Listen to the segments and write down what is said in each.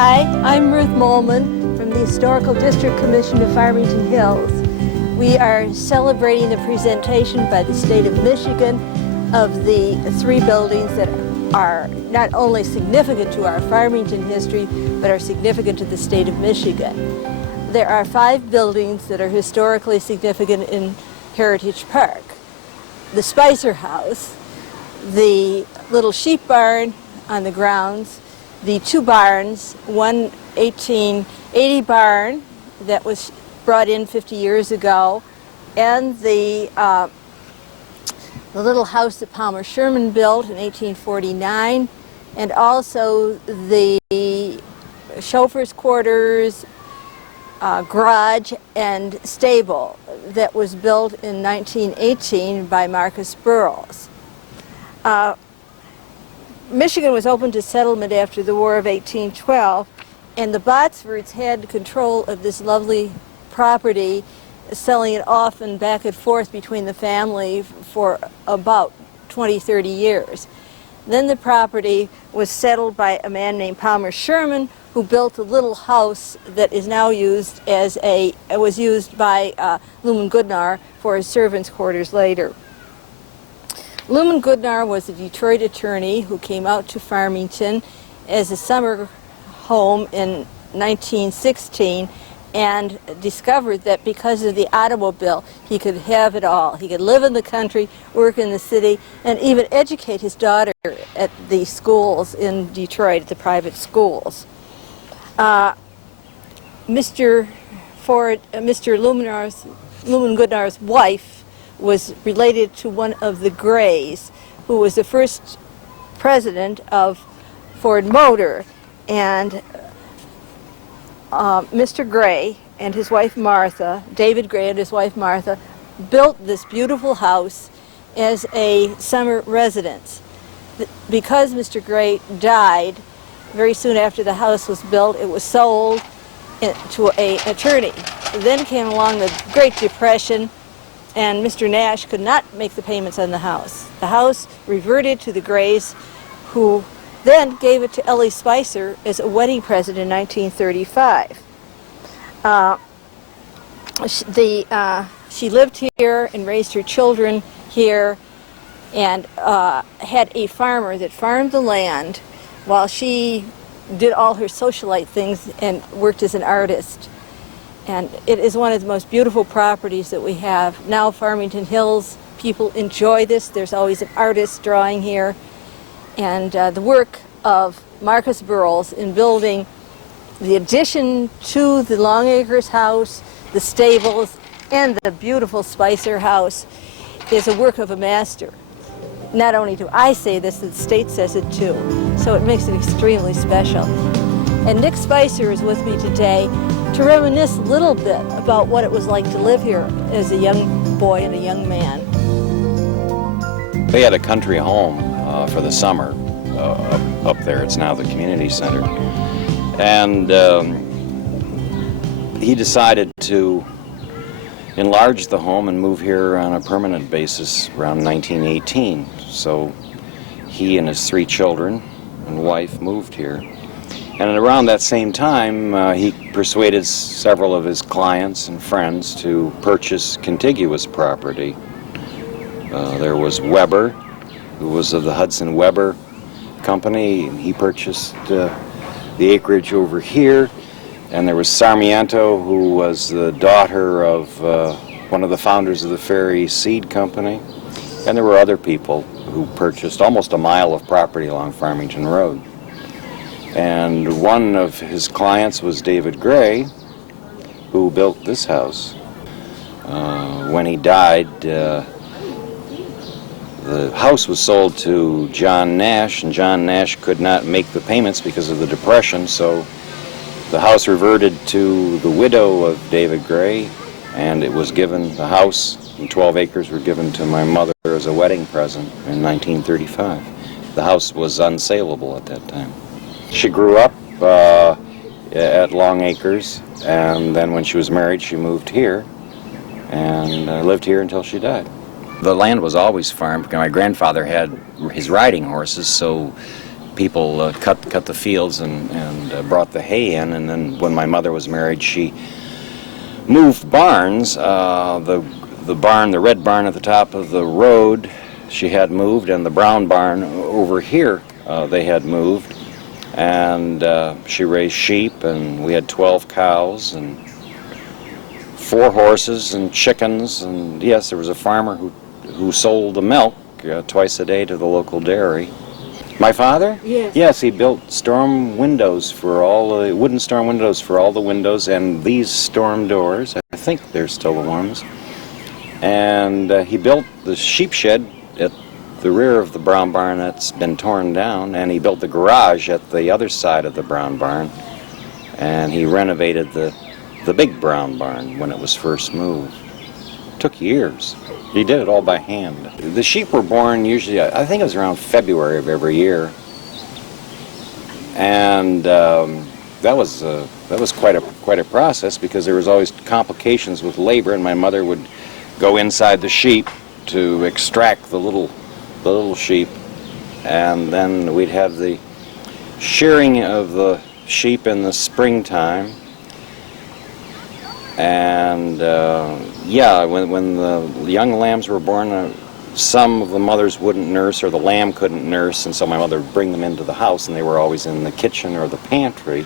Hi, I'm Ruth Molman from the Historical District Commission of Farmington Hills. We are celebrating the presentation by the state of Michigan of the 3 buildings that are not only significant to our Farmington history, but are significant to the state of Michigan. There are 5 buildings that are historically significant in Heritage Park. The Spicer House, the little sheep barn on the grounds, the 2 barns, one 1880 barn that was brought in 50 years ago, and the little house that Palmer Sherman built in 1849, and also the chauffeur's quarters, garage, and stable that was built in 1918 by Marcus Burroughs. Michigan was open to settlement after the War of 1812, and the Botsfords had control of this lovely property, selling it off and back and forth between the family for about 20-30 years. Then the property was settled by a man named Palmer Sherman, who built a little house that is now used as was used by Luman Goodnar for his servants' quarters later. Luman Goodnar was a Detroit attorney who came out to Farmington as a summer home in 1916 and discovered that because of the automobile, he could have it all. He could live in the country, work in the city, and even educate his daughter at the schools in Detroit, the private schools. Mr. Luman Goodnar's wife was related to one of the Grays, who was the first president of Ford Motor, and Mr. Gray and his wife Martha, David Gray and his wife Martha, built this beautiful house as a summer residence. Because Mr. Gray died very soon after the house was built, it was sold to an attorney. Then came along the Great Depression, and Mr. Nash could not make the payments on the house. The house reverted to the Grays, who then gave it to Ellie Spicer as a wedding present in 1935. She lived here and raised her children here, and had a farmer that farmed the land while she did all her socialite things and worked as an artist. And it is one of the most beautiful properties that we have. Now Farmington Hills, people enjoy this. There's always an artist drawing here. And the work of Marcus Burroughs in building the addition to the Longacres house, the stables, and the beautiful Spicer house is a work of a master. Not only do I say this, the state says it too. So it makes it extremely special. And Nick Spicer is with me today to reminisce a little bit about what it was like to live here as a young boy and a young man. We had a country home for the summer up there. It's now the community center. And he decided to enlarge the home and move here on a permanent basis around 1918. So he and his 3 children and wife moved here. And around that same time, he persuaded several of his clients and friends to purchase contiguous property. There was Weber, who was of the Hudson Weber Company. He purchased the acreage over here. And there was Sarmiento, who was the daughter of one of the founders of the Ferry Seed Company. And there were other people who purchased almost a mile of property along Farmington Road. And one of his clients was David Gray, who built this house. When he died, the house was sold to John Nash, and John Nash could not make the payments because of the Depression, so the house reverted to the widow of David Gray, and it was given, the house and 12 acres were given to my mother as a wedding present in 1935. The house was unsaleable at that time. She grew up at Long Acres, and then when she was married, she moved here and lived here until she died. The land was always farmed. My grandfather had his riding horses, so people cut the fields and brought the hay in. And then when my mother was married, she moved barns. The barn, the red barn at the top of the road, she had moved, and the brown barn over here they had moved. And she raised sheep, and we had 12 cows and 4 horses and chickens. And yes, there was a farmer who sold the milk twice a day to the local dairy. My father? Yes. Yes, he built storm windows for all the wooden storm windows for all the windows, and these storm doors. I think they're still the ones. And he built the sheep shed at the rear of the brown barn that's been torn down, and he built the garage at the other side of the brown barn, and he renovated the big brown barn when it was first moved. It took years. He did it all by hand. The sheep were born usually, I think it was around February of every year, and that was quite a process, because there was always complications with labor, and my mother would go inside the sheep to extract the little sheep, and then we'd have the shearing of the sheep in the springtime. And yeah, when the young lambs were born, some of the mothers wouldn't nurse, or the lamb couldn't nurse, and so my mother would bring them into the house, and they were always in the kitchen or the pantry.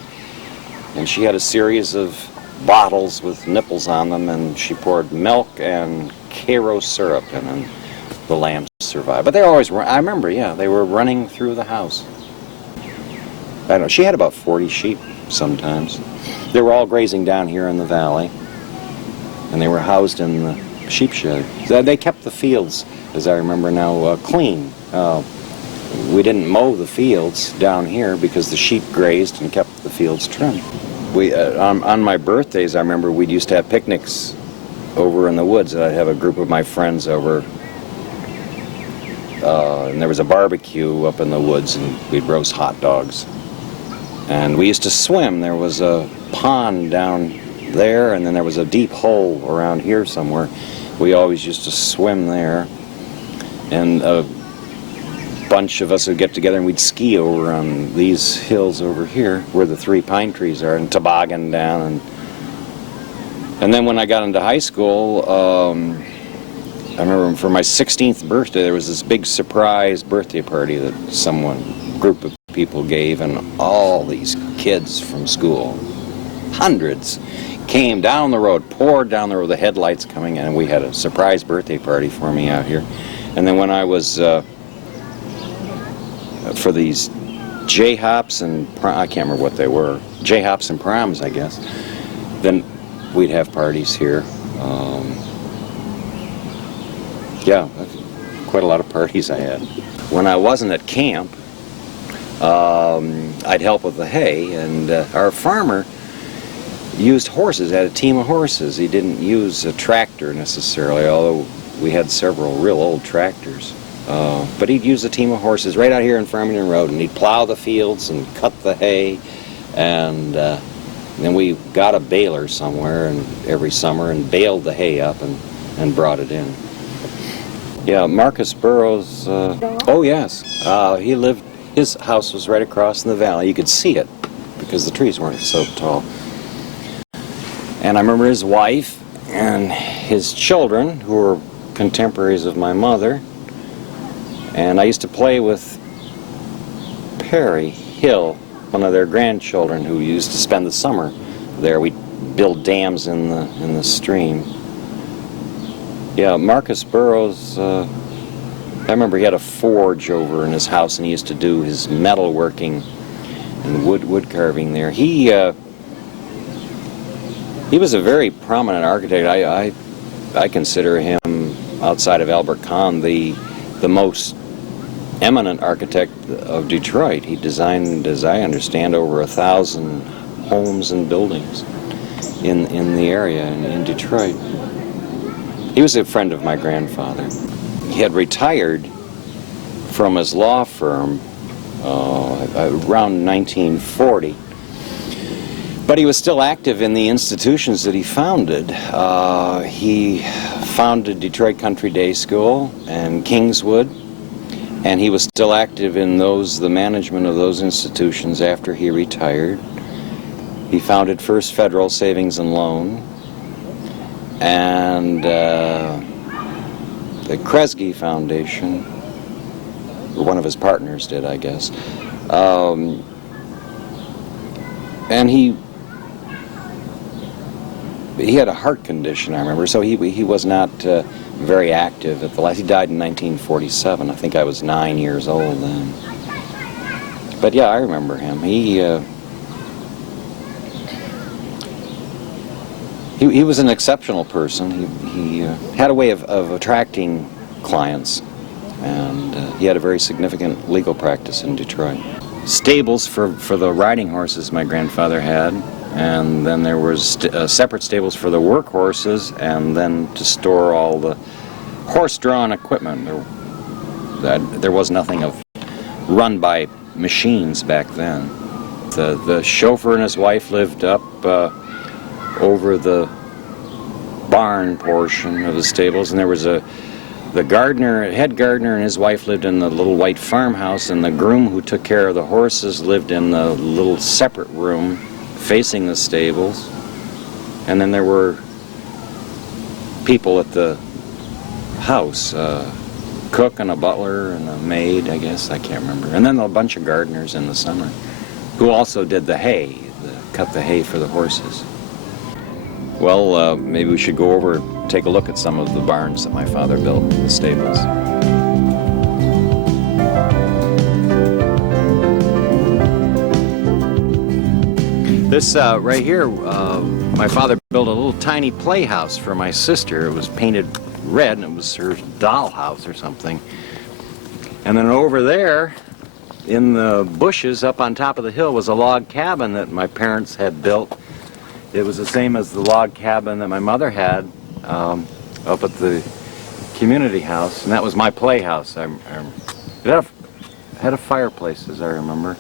And she had a series of bottles with nipples on them, and she poured milk and Karo syrup in, and the lambs survived. But they were always, I remember, yeah, they were running through the house. I don't know, she had about 40 sheep sometimes. They were all grazing down here in the valley, and they were housed in the sheep shed. They kept the fields, as I remember now, clean. We didn't mow the fields down here because the sheep grazed and kept the fields trim. On my birthdays, I remember we used to have picnics over in the woods. I'd have a group of my friends over, and there was a barbecue up in the woods, and we'd roast hot dogs. And we used to swim. There was a pond down there, and then there was a deep hole around here somewhere. We always used to swim there. And a bunch of us would get together and we'd ski over on these hills over here where the 3 pine trees are, and toboggan down. And then when I got into high school, I remember for my 16th birthday, there was this big surprise birthday party that group of people gave, and all these kids from school, hundreds, came down the road, poured down the road, the headlights coming in, and we had a surprise birthday party for me out here. And then when I was for these J-hops and I can't remember what they were, J-hops and proms, I guess, then we'd have parties here. Yeah, quite a lot of parties I had. When I wasn't at camp, I'd help with the hay, and our farmer used horses, had a team of horses. He didn't use a tractor necessarily, although we had several real old tractors. But he'd use a team of horses right out here in Farmington Road, and he'd plow the fields and cut the hay, and then we got a baler somewhere and every summer and baled the hay up and brought it in. Yeah, Marcus Burroughs, oh yes, he lived, his house was right across in the valley. You could see it because the trees weren't so tall. And I remember his wife and his children, who were contemporaries of my mother. And I used to play with Perry Hill, one of their grandchildren, who used to spend the summer there. We'd build dams in the stream. Yeah, Marcus Burroughs, I remember he had a forge over in his house, and he used to do his metalworking and wood carving there. He was a very prominent architect. I consider him, outside of Albert Kahn, the most eminent architect of Detroit. He designed, as I understand, over 1,000 homes and buildings in the area in Detroit. He was a friend of my grandfather. He had retired from his law firm around 1940. But he was still active in the institutions that he founded. He founded Detroit Country Day School and Kingswood, And he was still active in the management of those institutions after he retired. He founded First Federal Savings and Loan, and the Kresge Foundation, or one of his partners did, I guess. And he had a heart condition, I remember, so he was not very active at the last. He died in 1947. I think I was 9 years old then. But yeah, I remember him. He was an exceptional person. He had a way of attracting clients, and he had a very significant legal practice in Detroit. Stables for the riding horses my grandfather had, and then there was separate stables for the work horses, and then to store all the horse-drawn equipment. There was nothing run by machines back then. The chauffeur and his wife lived up over the barn portion of the stables, and there was the head gardener and his wife lived in the little white farmhouse, and the groom who took care of the horses lived in the little separate room facing the stables. And then there were people at the house, a cook and a butler and a maid, I guess, I can't remember. And then a bunch of gardeners in the summer who also did the hay, cut the hay for the horses. Well, maybe we should go over and take a look at some of the barns that my father built, the stables. This right here, my father built a little tiny playhouse for my sister. It was painted red, and it was her dollhouse or something. And then over there, in the bushes up on top of the hill, was a log cabin that my parents had built. It was the same as the log cabin that my mother had up at the community house, and that was my playhouse. It had a fireplace, as I remember.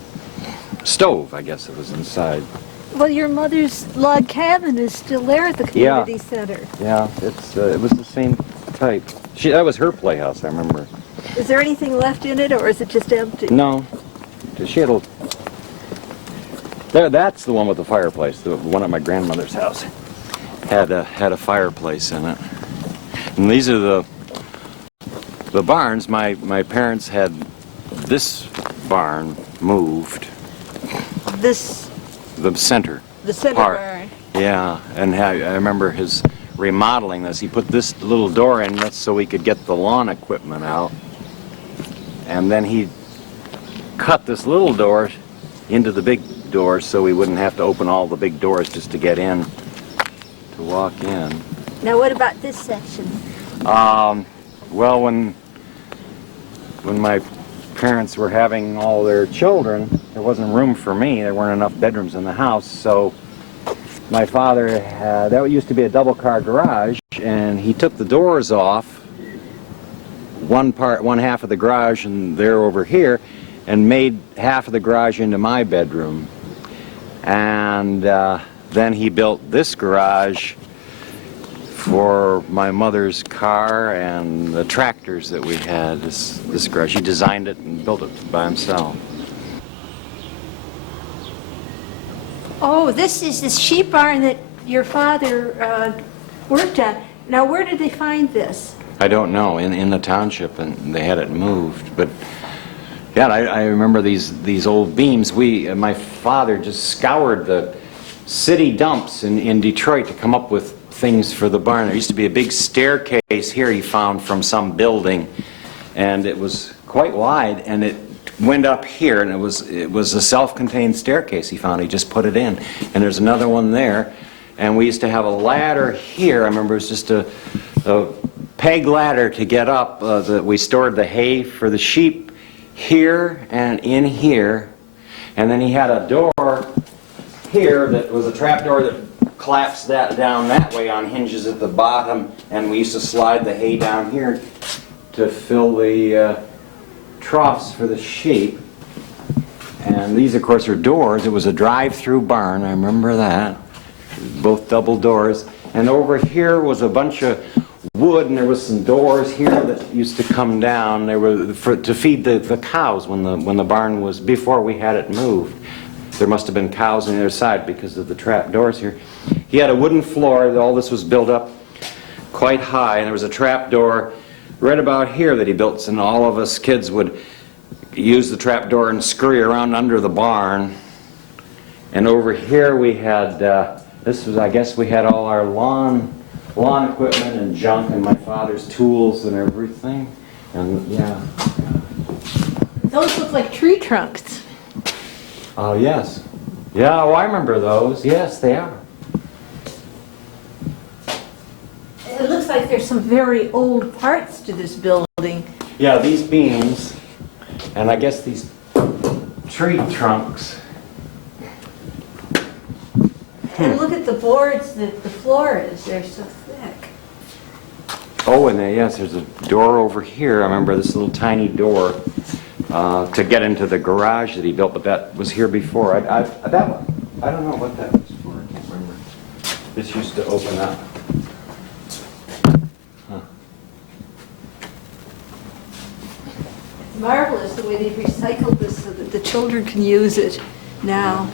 Stove, I guess it was inside. Well, your mother's log cabin is still there at the community center. Yeah, it was the same type. That was her playhouse, I remember. Is there anything left in it, or is it just empty? No. She had that's the one with the fireplace. The one at my grandmother's house had a fireplace in it. And these are the barns. My parents had this barn moved. The center. The center part. barn. Yeah, and I remember his remodeling this. He put this little door in just so we could get the lawn equipment out. And then he cut this little door into the big door so we wouldn't have to open all the big doors just to get in, to walk in. Now what about this section? Well, when my parents were having all their children, there wasn't room for me. There weren't enough bedrooms in the house, so my father that used to be a double-car garage, and he took the doors off, one half of the garage and there over here, and made half of the garage into my bedroom. And then he built this garage for my mother's car and the tractors that we had, this garage. He designed it and built it by himself. Oh, this is the sheep barn that your father worked at. Now, where did they find this? I don't know, in the township, and they had it moved. But yeah, I remember these old beams. My father just scoured the city dumps in Detroit to come up with things for the barn. There used to be a big staircase here he found from some building, and it was quite wide, and it went up here, and it was a self-contained staircase he found. He just put it in, and there's another one there, and we used to have a ladder here. I remember it was just a peg ladder to get up. We stored the hay for the sheep here and in here, and then he had a door here that was a trap door that collapsed that down that way on hinges at the bottom, and we used to slide the hay down here to fill the troughs for the sheep. And these, of course, are doors. It was a drive-through barn, I remember that. Both double doors. And over here was a bunch of wood, and there was some doors here that used to come down. They were to feed the cows when the barn was, before we had it moved. There must have been cows on the other side because of the trap doors here. He had a wooden floor. All this was built up quite high, and there was a trap door right about here that he built, and all of us kids would use the trap door and scurry around under the barn. And over here we had, this was, I guess we had all our lawn equipment and junk and my father's tools and everything. And yeah. Those look like tree trunks. Oh, yes. Yeah, oh, I remember those. Yes, they are. It looks like there's some very old parts to this building. Yeah, these beams, and I guess these tree trunks. And look at the boards that the floor is. They're so thick. Oh, and yes, there's a door over here. I remember this little tiny door to get into the garage that he built, but that was here before. I don't know what that was for. I can't remember. This used to open up. Huh. It's marvelous the way they've recycled this so that the children can use it now.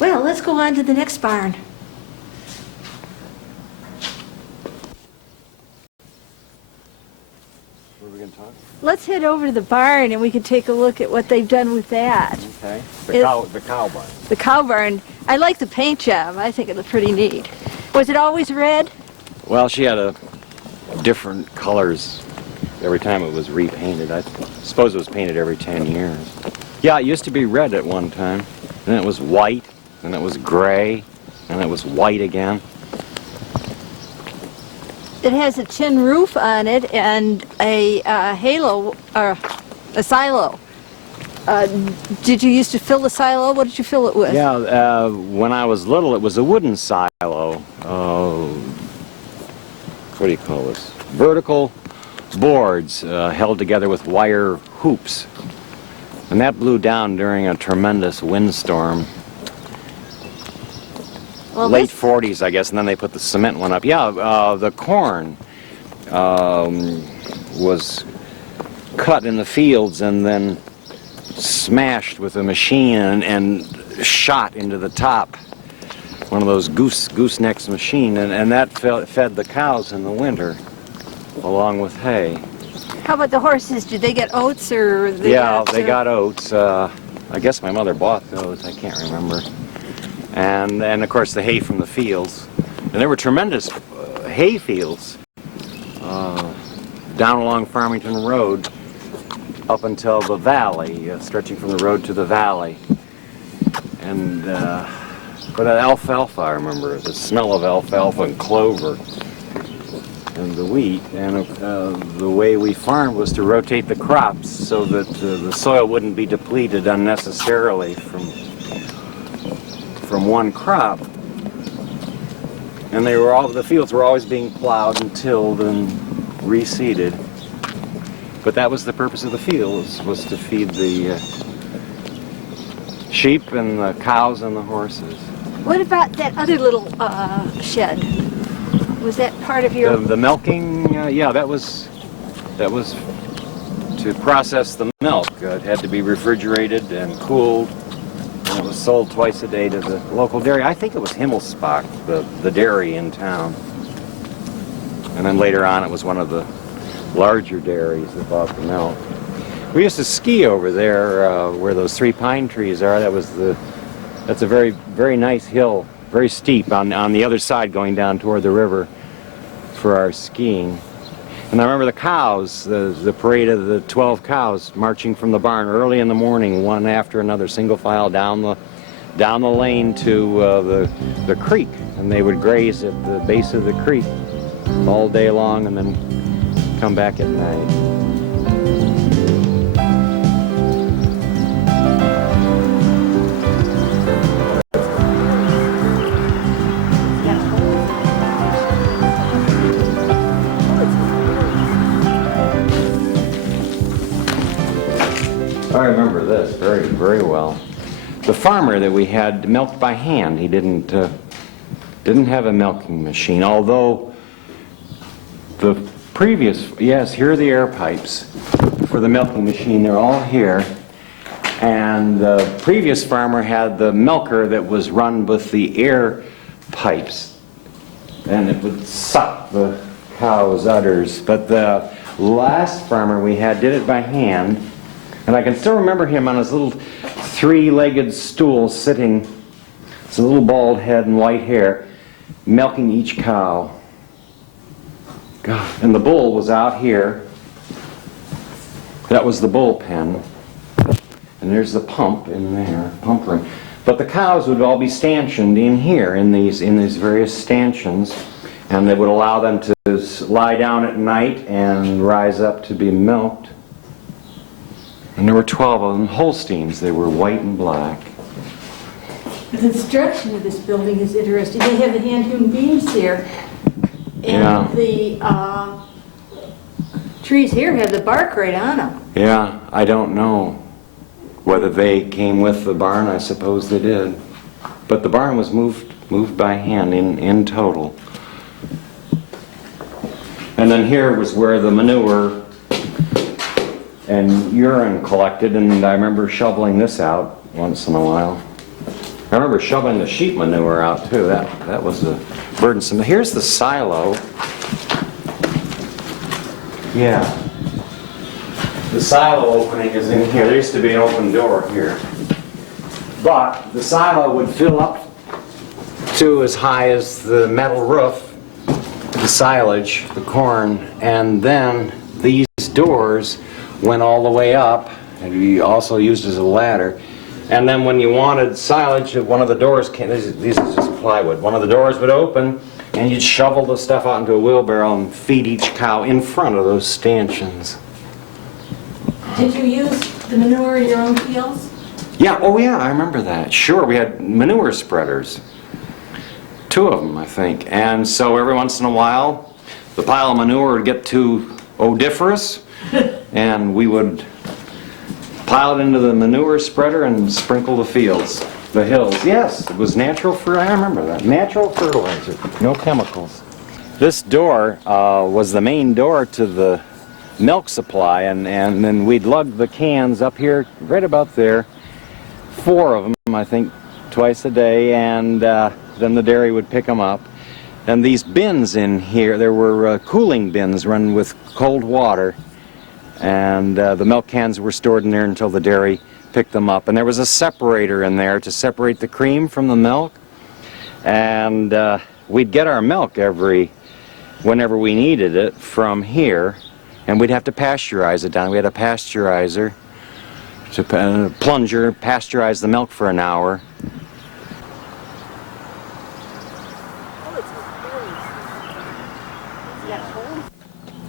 Well, let's go on to the next barn. Where are we going to talk? Let's head over to the barn and we can take a look at what they've done with that. Okay. The cow barn. The cow barn. I like the paint job. I think it looked pretty neat. Was it always red? Well, she had different colors every time it was repainted. I suppose it was painted every 10 years. Yeah, it used to be red at one time. Then it was white, and it was gray, and it was white again. It has a tin roof on it and a halo, or a silo. Did you used to fill the silo? What did you fill it with? Yeah, when I was little, it was a wooden silo. What do you call this? Vertical boards held together with wire hoops. And that blew down during a tremendous windstorm. Well, Late 40s, I guess, and then they put the cement one up. Yeah, the corn was cut in the fields and then smashed with a machine and shot into the top. One of those goosenecks machine, and that fed the cows in the winter, along with hay. How about the horses? Did they get oats or? They got oats. I guess my mother bought those. I can't remember. And of course the hay from the fields. And there were tremendous hay fields down along Farmington Road up until the valley, stretching from the road to the valley. And but alfalfa, I remember, the smell of alfalfa and clover and the wheat. And the way we farmed was to rotate the crops so that the soil wouldn't be depleted unnecessarily from one crop. And the fields were always being plowed and tilled and reseeded. But that was the purpose of the fields, was to feed the sheep and the cows and the horses. What about that other little shed? Was that part of your... The milking, yeah, that was to process the milk. It had to be refrigerated and cooled. And it was sold twice a day to the local dairy. I think it was Himmelsbach, the dairy in town. And then later on it was one of the larger dairies that bought the milk. We used to ski over there where those 3 pine trees are. That's a very, very nice hill, very steep on the other side going down toward the river for our skiing. And I remember the cows, the parade of the 12 cows marching from the barn early in the morning, one after another, single file down the lane to the creek, and they would graze at the base of the creek all day long and then come back at night. I remember this very, very well. The farmer that we had milked by hand. He didn't have a milking machine, although The previous, yes, here are the air pipes for the milking machine. They're all here. And the previous farmer had the milker that was run with the air pipes. And it would suck the cow's udders. But the last farmer we had did it by hand. And I can still remember him on his little three-legged stool sitting, his little bald head and white hair, milking each cow. God. And the bull was out here. That was the bull pen. And there's the pump in there, pump room. But the cows would all be stanchioned in here, in these various stanchions, and they would allow them to lie down at night and rise up to be milked. And there were 12 of them, Holsteins. They were white and black. The construction of this building is interesting. They have the hand-hewn beams here, and Yeah. the trees here have the bark right on them. Yeah, I don't know whether they came with the barn. I suppose they did. But the barn was moved by hand in total. And then here was where the manure and urine collected, and I remember shoveling this out once in a while. I remember shoveling the sheep manure out too. That was a burdensome. Here's the silo. Yeah. The silo opening is in here. There used to be an open door here. But the silo would fill up to as high as the metal roof, the silage, the corn, and then these doors went all the way up, and we also used as a ladder. And then when you wanted silage, one of the doors came, these are just plywood, one of the doors would open, and you'd shovel the stuff out into a wheelbarrow and feed each cow in front of those stanchions. Did you use the manure in your own fields? Yeah, oh yeah, I remember that. Sure, we had manure spreaders. 2 of them, I think. And so every once in a while, the pile of manure would get too odoriferous, and we would pile it into the manure spreader and sprinkle the fields, the hills. Yes, it was natural I remember that. Natural fertilizer, no chemicals. This door was the main door to the milk supply, and then we'd lug the cans up here, right about there, 4 of them, I think, twice a day, and then the dairy would pick them up. And these bins in here, there were cooling bins run with cold water, and the milk cans were stored in there until the dairy picked them up. And there was a separator in there to separate the cream from the milk, and we'd get our milk whenever we needed it from here, and we'd have to pasteurize it down. We had a pasteurizer, plunger, pasteurize the milk for an hour.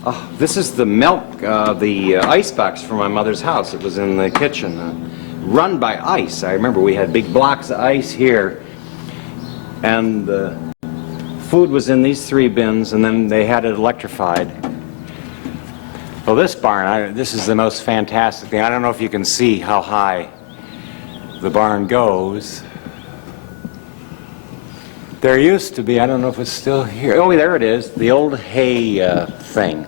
Oh, this is the milk, the ice box from my mother's house. It was in the kitchen, run by ice. I remember we had big blocks of ice here, and the food was in these 3 bins, and then they had it electrified. Well, this barn, this is the most fantastic thing. I don't know if you can see how high the barn goes. There used to be, I don't know if it's still here. Oh, there it is, the old hay thing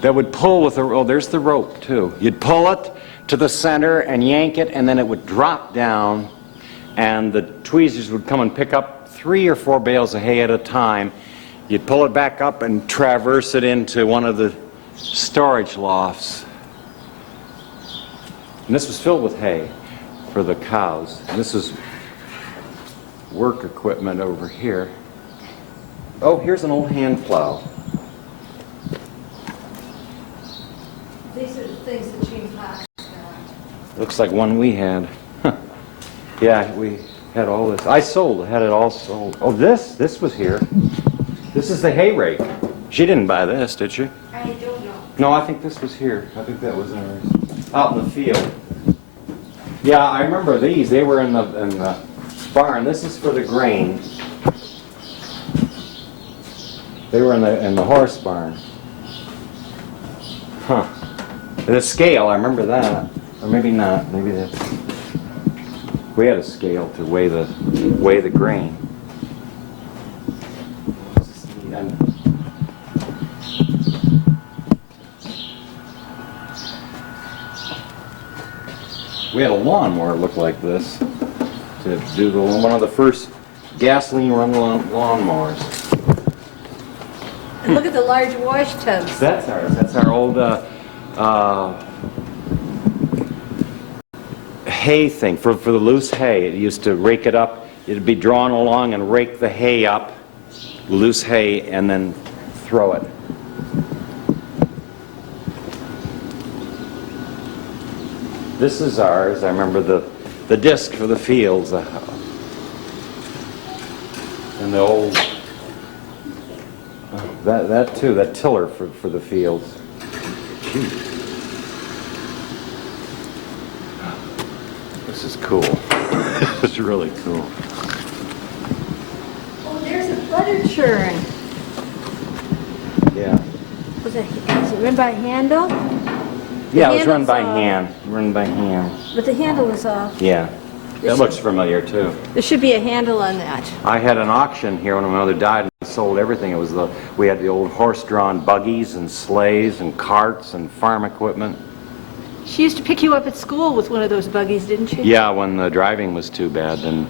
that would pull with oh, there's the rope too. You'd pull it to the center and yank it, and then it would drop down, and the tweezers would come and pick up 3 or 4 bales of hay at a time. You'd pull it back up and traverse it into one of the storage lofts. And this was filled with hay for the cows. And this is work equipment over here. Oh, here's an old hand plow. These are the things that Gene Fox got. Looks like one we had. Yeah, we had all this. Had it all sold. Oh, this was here. This is the hay rake. She didn't buy this, did she? I don't know. No, I think this was here. I think that was ours. Out in the field. Yeah, I remember these. They were in the barn. This is for the grain. They were in the horse barn. Huh. The scale, I remember that. Or maybe not. Maybe that. We had a scale to weigh the grain. we had a lawnmower that looked like this to do one of the first gasoline-run lawnmowers. And look at the large wash tubs. That's ours. That's our old hay thing for the loose hay. It used to rake it up. It'd be drawn along and rake the hay up, loose hay, and then throw it. This is ours. I remember the disc for the fields. And the old, that too, that tiller for the fields. Jeez. This is cool. This is really cool. Oh, there's a butter churn. Yeah. Was it run by handle? Yeah, it was run handle's by off. hand. Run by hand. But the handle is off. Yeah. That looks familiar too. There should be a handle on that. I had an auction here when my mother died and I sold everything. It was we had the old horse-drawn buggies and sleighs and carts and farm equipment. She used to pick you up at school with one of those buggies, didn't she? Yeah, when the driving was too bad, then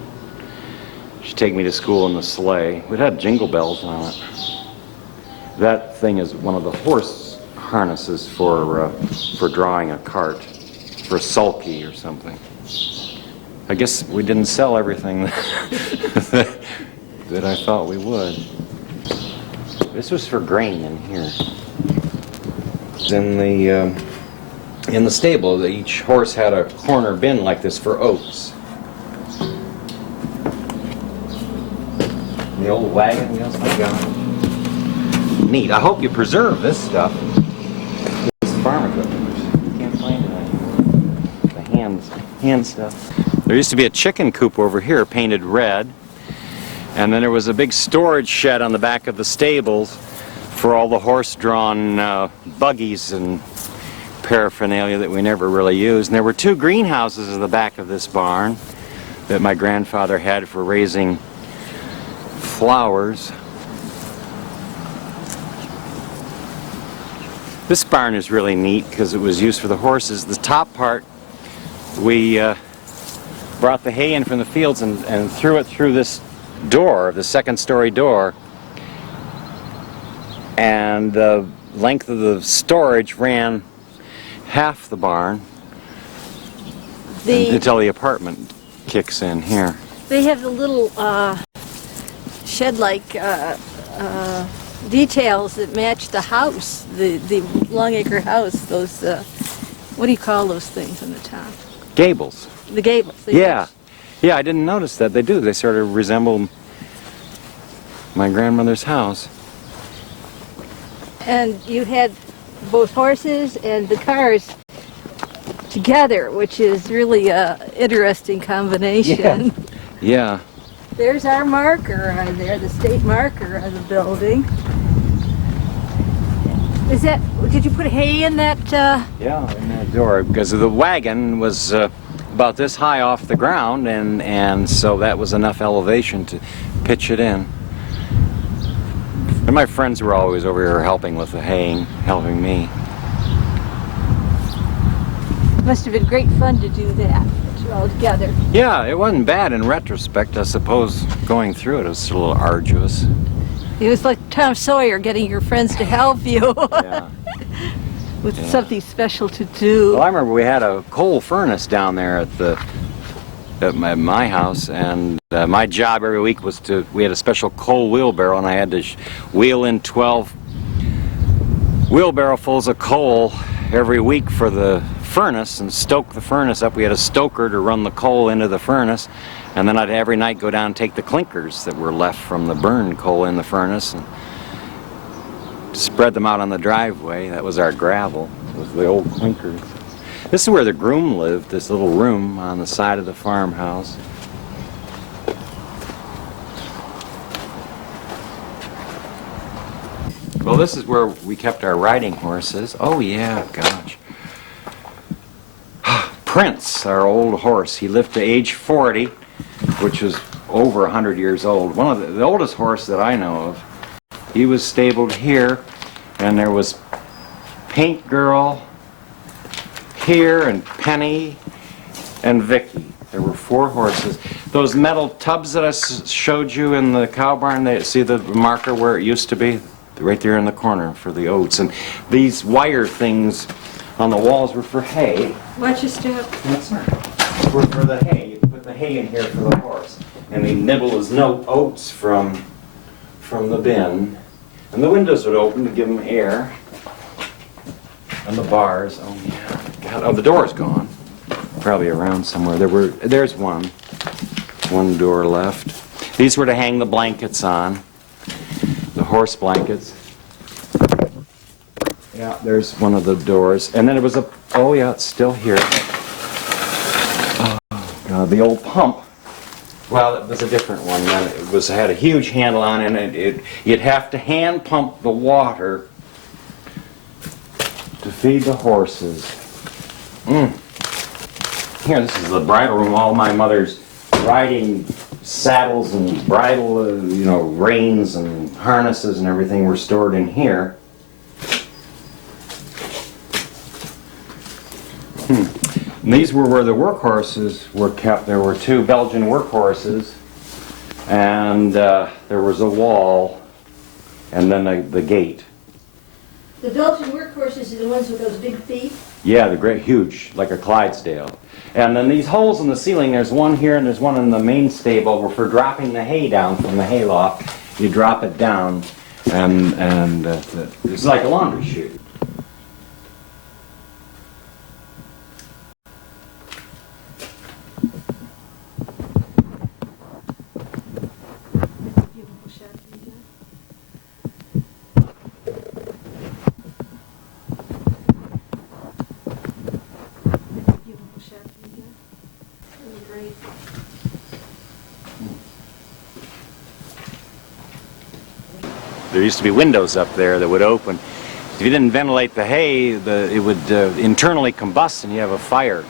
she'd take me to school in the sleigh. It had jingle bells on it. That thing is one of the horse harnesses for drawing a cart, for a sulky or something. I guess we didn't sell everything that I thought we would. This was for grain in here. In the stable, each horse had a corner bin like this for oats. The old wagon wheels, my God. Neat. I hope you preserve this stuff. This farm equipment. You can't find it anymore. The hand stuff. There used to be a chicken coop over here painted red, and then there was a big storage shed on the back of the stables for all the horse-drawn buggies and paraphernalia that we never really used. And there were two greenhouses in the back of this barn that my grandfather had for raising flowers. This barn is really neat because it was used for the horses. The top part, we brought the hay in from the fields and threw it through this door, the second-story door, and the length of the storage ran half the barn until the apartment kicks in here. They have the little shed-like details that match the house, the Longacre house. Those what do you call those things on the top? Gables. The gables. Yeah. Yeah, I didn't notice that. They do. They sort of resemble my grandmother's house. And you had both horses and the cars together, which is really an interesting combination. Yeah. There's our marker on there, the state marker on the building. Is that, did you put hay in that? Yeah, in that door, because the wagon was about this high off the ground, and so that was enough elevation to pitch it in. And my friends were always over here helping with the haying, helping me. Must have been great fun to do that, put you all together. Yeah, it wasn't bad in retrospect. I suppose going through it was a little arduous. It was like Tom Sawyer getting your friends to help you. Yeah. With something special to do. Well, I remember we had a coal furnace down there at my house, and my job every week was we had a special coal wheelbarrow, and I had to wheel in 12 wheelbarrowfuls of coal every week for the furnace and stoke the furnace up. We had a stoker to run the coal into the furnace, and then I'd every night go down and take the clinkers that were left from the burned coal in the furnace and spread them out on the driveway. That was our gravel, was the old clinkers. This is where the groom lived, this little room on the side of the farmhouse. Well, this is where we kept our riding horses. Oh yeah, gosh. Prince, our old horse, he lived to age 40, which was over 100 years old. One of the oldest horse that I know of. He was stabled here, and there was Paint Girl here, and Penny, and Vicky. There were 4 horses. Those metal tubs that I showed you in the cow barn, they see the marker where it used to be? Right there in the corner for the oats. And these wire things on the walls were for hay. Watch your step. That's right. Were for the hay. You put the hay in here for the horse. And they nibble his oats from the bin. And the windows would open to give him air. And the bars, oh yeah. God, oh, the door's gone. Probably around somewhere. There's one door left. These were to hang the blankets on, the horse blankets. Yeah, there's one of the doors. And then it was oh yeah, it's still here. Oh, God, the old pump. Well, it was a different one then. It had a huge handle on it, and you'd have to hand pump the water to feed the horses. Here, this is the bridle room. All my mother's riding saddles and bridle, reins and harnesses and everything were stored in here. And these were where the workhorses were kept. There were 2 Belgian workhorses, and there was a wall, and then the gate. The Belgian workhorses are the ones with those big feet? Yeah, the great, huge, like a Clydesdale. And then these holes in the ceiling, there's one here and there's one in the main stable were for dropping the hay down from the hayloft. You drop it down, and it's like a laundry chute. There used to be windows up there that would open. If you didn't ventilate the hay, it would internally combust and you have a fire.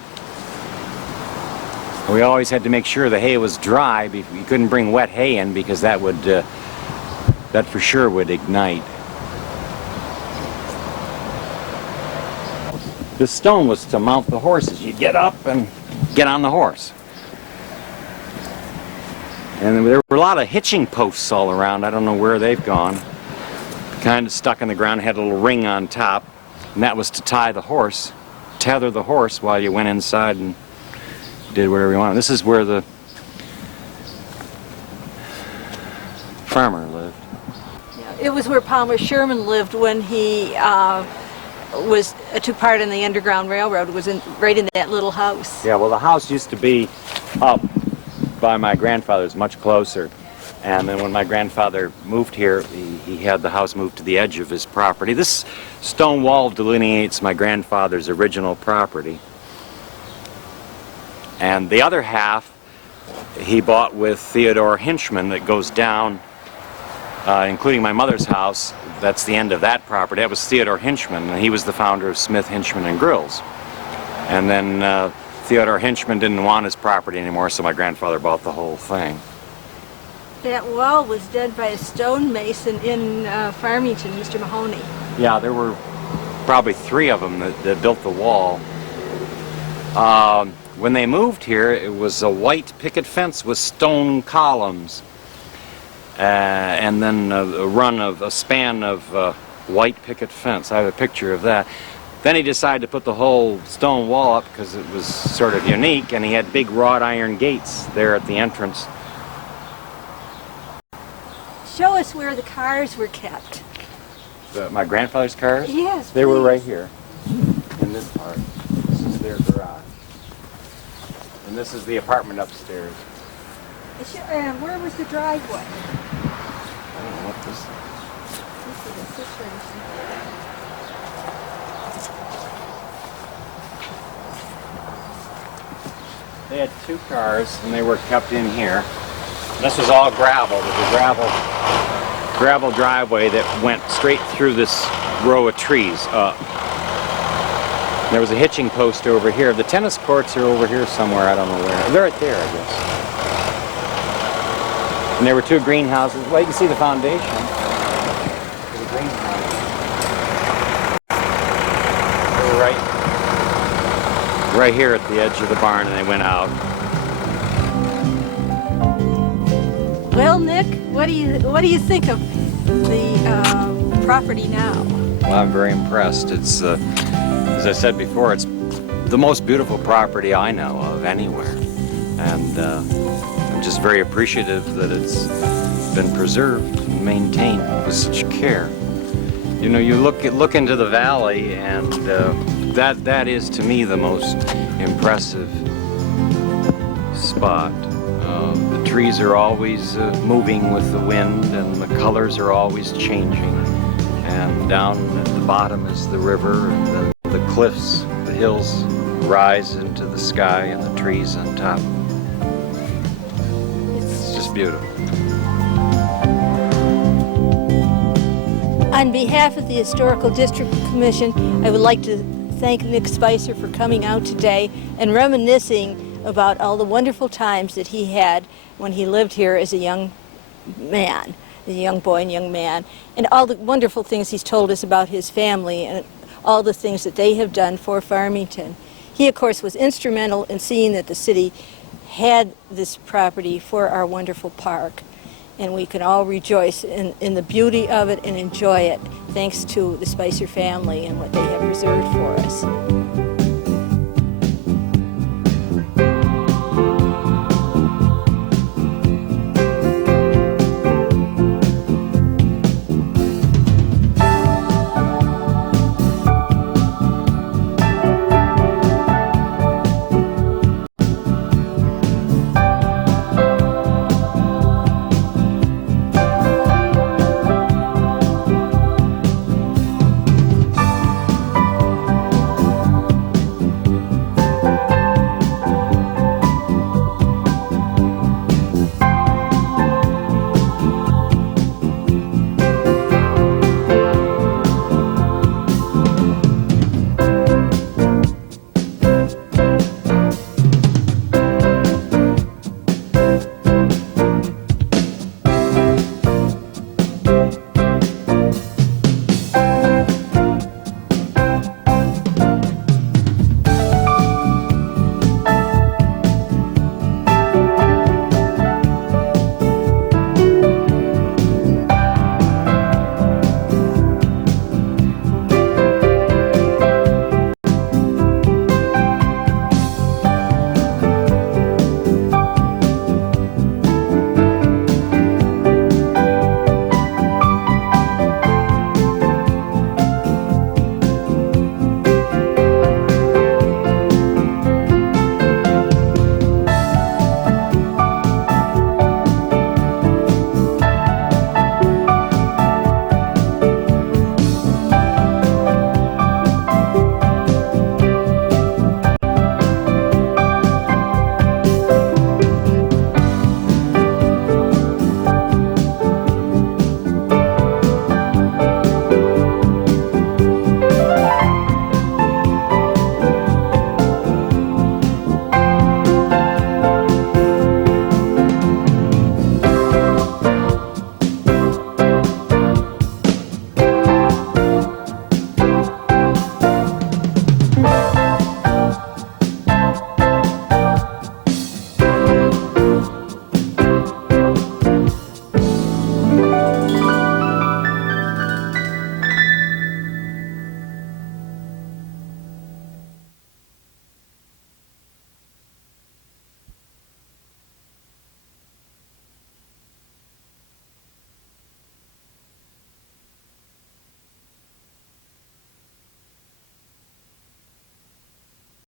We always had to make sure the hay was dry. You couldn't bring wet hay in because that for sure would ignite. The stone was to mount the horses. You'd get up and get on the horse. And there were a lot of hitching posts all around. I don't know where they've gone. Kind of stuck in the ground, had a little ring on top, and that was to tether the horse while you went inside and did whatever you wanted. This is where the farmer lived. Yeah, it was where Palmer Sherman lived when he took part in the Underground Railroad. It was right in that little house. Yeah, well, the house used to be up by my grandfather's, much closer. And then when my grandfather moved here, he had the house moved to the edge of his property. This stone wall delineates my grandfather's original property. And the other half he bought with Theodore Hinchman that goes down, including my mother's house. That's the end of that property. That was Theodore Hinchman, and he was the founder of Smith, Hinchman and Grills. And then Theodore Hinchman didn't want his property anymore, so my grandfather bought the whole thing. That wall was done by a stonemason in Farmington, Mr. Mahoney. Yeah, there were probably 3 of them that built the wall. When they moved here, it was a white picket fence with stone columns, and then a span of white picket fence. I have a picture of that. Then he decided to put the whole stone wall up because it was sort of unique, and he had big wrought iron gates there at the entrance. Show us where the cars were kept. My grandfather's cars? Yes, They were please. right here, in this part. This is their garage. And this is the apartment upstairs. Where was the driveway? I don't know what this... This is a situation. They had 2 cars, and they were kept in here. This was all gravel. It was a gravel driveway that went straight through this row of trees up. There was a hitching post over here. The tennis courts are over here somewhere. I don't know where. They're right there, I guess. And there were 2 greenhouses. Well, you can see the foundation. There's a greenhouse. They were right right here at the edge of the barn, and they went out. Well, Nick, what do you think of the property now? Well, I'm very impressed. It's, as I said before, it's the most beautiful property I know of anywhere. And I'm just very appreciative that it's been preserved and maintained with such care. You know, you look into the valley, and that is to me the most impressive spot. The trees are always moving with the wind, and the colors are always changing. And down at the bottom is the river, and then the cliffs, the hills rise into the sky, and the trees on top. It's just beautiful. On behalf of the Historical District Commission, I would like to thank Nick Spicer for coming out today and reminiscing about all the wonderful times that he had when he lived here as a young man, as a young boy and young man, and all the wonderful things he's told us about his family and all the things that they have done for Farmington. He, of course, was instrumental in seeing that the city had this property for our wonderful park, and we can all rejoice in the beauty of it and enjoy it thanks to the Spicer family and what they have preserved for us.